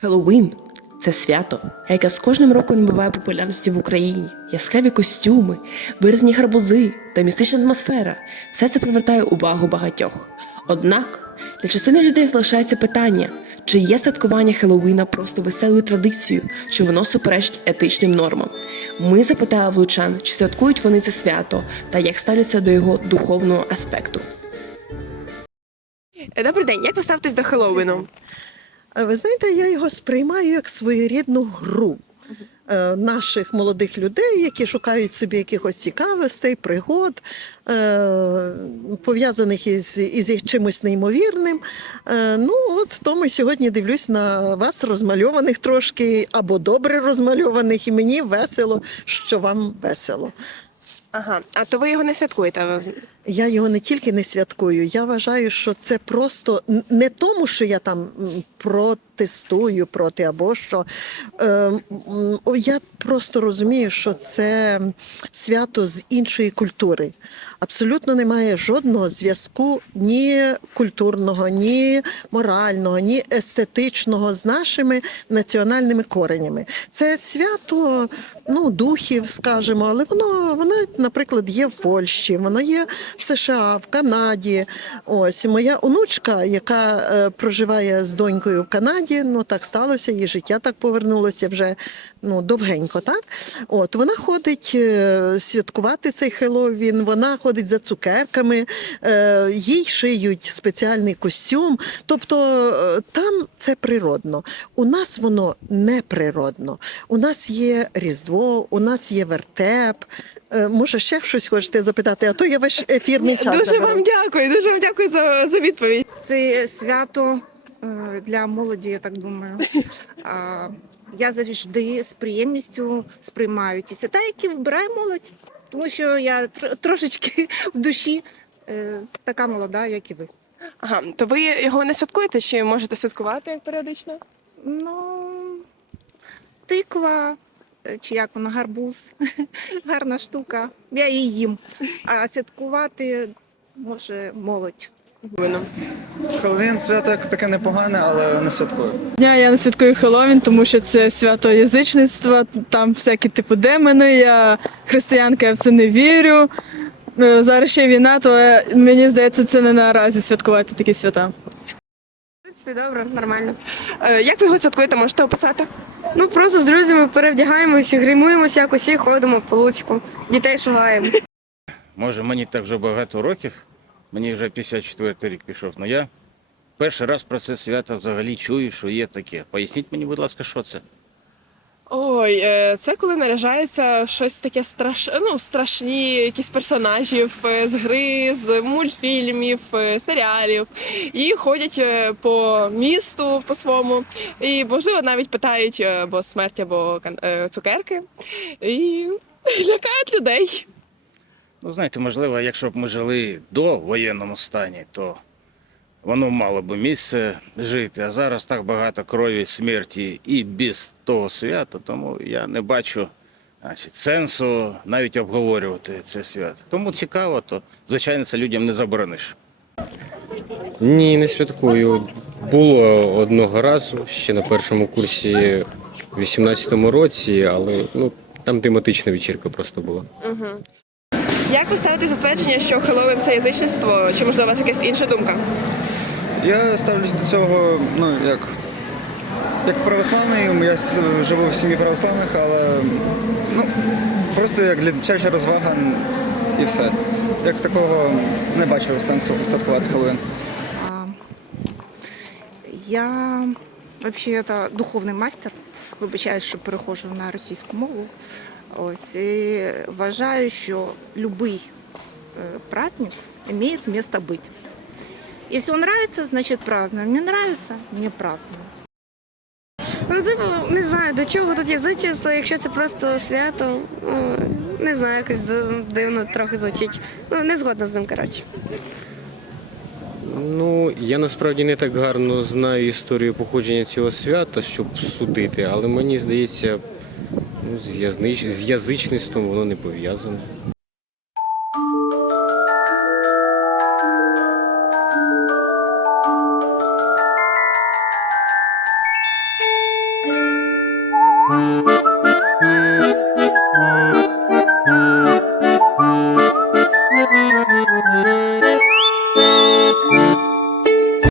Хеллоуін це свято, яке з кожним роком набуває популярності в Україні. Яскраві костюми, виразні гарбузи та містична атмосфера все це привертає увагу багатьох. Однак для частини людей залишається питання, чи є святкування Хеллоуіна просто веселою традицією, чи воно суперечить етичним нормам. Ми запитали в лучан, чи святкують вони це свято та як ставляться до його духовного аспекту. Добрий день, як ви ставитесь до Хеллоуіну? А Ви знаєте, я його сприймаю як своєрідну гру е, наших молодих людей, які шукають собі якихось цікавостей, пригод, е, пов'язаних із, із чимось неймовірним. Е, Ну, от тому сьогодні дивлюсь на вас, розмальованих трошки або добре розмальованих, і мені весело, що вам весело. Ага, а то ви його не святкуєте? Я його не тільки не святкую, я вважаю, що це просто не тому, що я там протестую проти або що. Е, я просто розумію, що це свято з іншої культури. Абсолютно немає жодного зв'язку ні культурного, ні морального, ні естетичного з нашими національними коренями. Це свято ну, духів, скажімо, але воно, воно, наприклад, є в Польщі, воно є в США, в Канаді. Ось моя онучка, яка е, проживає з донькою в Канаді, ну так сталося, її життя так повернулося вже ну, довгенько, так? От вона ходить е, святкувати цей Хеллоуін, вона ходить за цукерками, е, їй шиють спеціальний костюм. Тобто е, там це природно. У нас воно не природно. У нас є Різдво, у нас є вертеп. Е, Може, ще щось хочете запитати, а то я ваш ефірний час. Дуже заберу. вам дякую, дуже вам дякую за, за відповідь. Це свято для молоді, я так думаю. Я завжди з приємністю сприймаю ті свята, які вибирає молодь, тому що я тр- трошечки в душі е, така молода, як і ви. Ага, то ви його не святкуєте чи можете святкувати періодично? Ну, тиква, е, чи як воно, гарбуз, гарна штука. Я її їм. А святкувати може молодь. Вино. Хеллоуін свято як таке непогане, але не святкую. Дня я не святкую Хеллоуін, тому що це свято язичництва, там всякі типу демони. Я християнка, я в це не вірю. Е, Зараз ще війна, то е, мені здається, це не наразі святкувати такі свята. В принципі, добре, нормально. Е, як ви його святкуєте, можете описати? Ну просто з друзями перевдягаємося, гримуємося якось і ходимо по Луцьку. Дітей шугаємо. Може, мені так вже багато років, мені вже 54 рік пішов, але я перший раз про це свято взагалі чую, що є таке. Поясніть мені, будь ласка, що це? Ой, е, це коли наряжається щось таке страш... ну, страшні, якісь персонажів е, з гри, з мультфільмів, е, серіалів. І ходять по місту по своєму. І можливо навіть питають або смерть, або цукерки. І лякають людей. Ну, знаєте, можливо, якщо б ми жили до воєнному стані, то воно мало би місце жити. А зараз так багато крові, смерті і без того свята, тому я не бачу значить, сенсу навіть обговорювати це свято. Кому цікаво, то звичайно це людям не заборониш. Ні, не святкую. Було одного разу ще на першому курсі в 18-му році, але ну там тематична вечірка просто була. Угу. Як ви ставитесь до твердження, що Хеллоуін – це язичництво? Чи можливо у вас якась інша думка? Я ставлюсь до цього, ну як, як православний, я живу в сім'ї православних, але ну, просто як для дитяча розвага і все. Як такого не бачу сенсу святкувати Хеллоуін. Я взагалі духовний майстер. Вибачаюсь, що переходжу на російську мову. Ось і вважаю, що будь-який праздник має місце бути. Якщо нравится, значить празднуем. Не нравится, не празднуем. Ну, типу, не знаю, до чого тут язичество, якщо це просто свято. Ну, не знаю, якось дивно трохи звучить. Ну, не згодна з ним, коротше. Ну я насправді не так гарно знаю історію походження цього свята, щоб судити, але мені здається, ну, з, язичництвом воно не пов'язане.